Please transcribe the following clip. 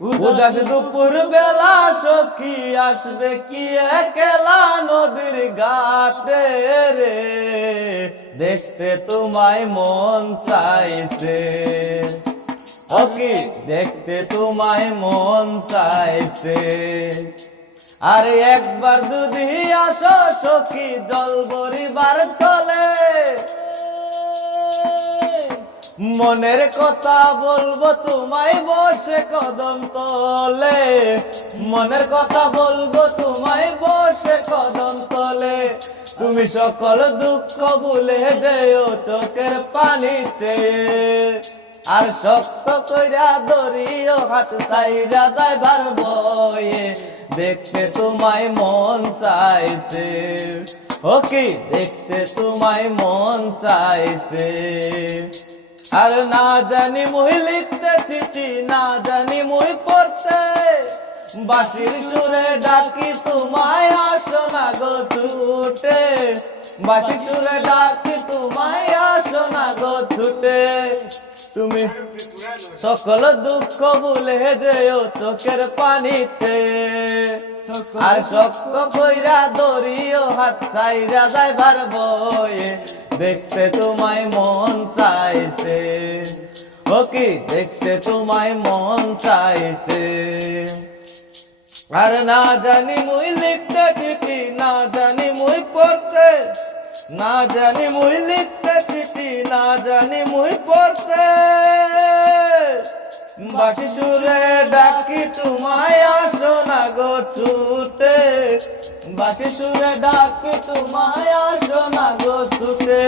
উদাস দুপুর বেলা সখী আসবে কি একলা নদীর ঘাটে রে, দেখতে তোমায় মন চাইছে। সখী দেখতে তোমায় মন চাইছে। আরে একবার যদি আসো সখী জল ভরিবার চলে, মনের কথা বলবো তোমায় বসে কদম তলে, মনের কথা বলবো তোমায় বসে কদম তলে। তুমি সকল দুঃখ ভুলে যেও চোখের পানিতে, আর শক্ত কইরা ধরিও হাত চাইরা যাইবার বয়ে, দেখতে তোমায় মন চাইছে। ও কি দেখতে তোমায় মন চাইছে। আর না জানি মুই লিখতে চিঠি, না জানি মুই পড়তে, বাঁশির সুরে ডাকি তোমায় আসো না গো ছুটে, বাঁশির সুরে ডাকি তোমায় আসো না গো ছুটে। তুমি সকল দুঃখ ভুলে যেও চোখের পানিতে, আর শক্ত কইরা ধরিও হাত চাইরা যাইবার বয়ে, দেখতে তোমায় মন চাইছে। ও কি দেখতে তোমায় মন চাইছে। আর না জানি মুই লিখতে চিঠি, না জানি মুই পড়তে, না জানি মুই লিখতে চিঠি, না জানি মুই পড়তে, বাঁশি সুরে ডাকি তোমায় আসো না গো ছুটে, বাঁশি সুরে ডাকি তোমায় আসো না গো ছুটে।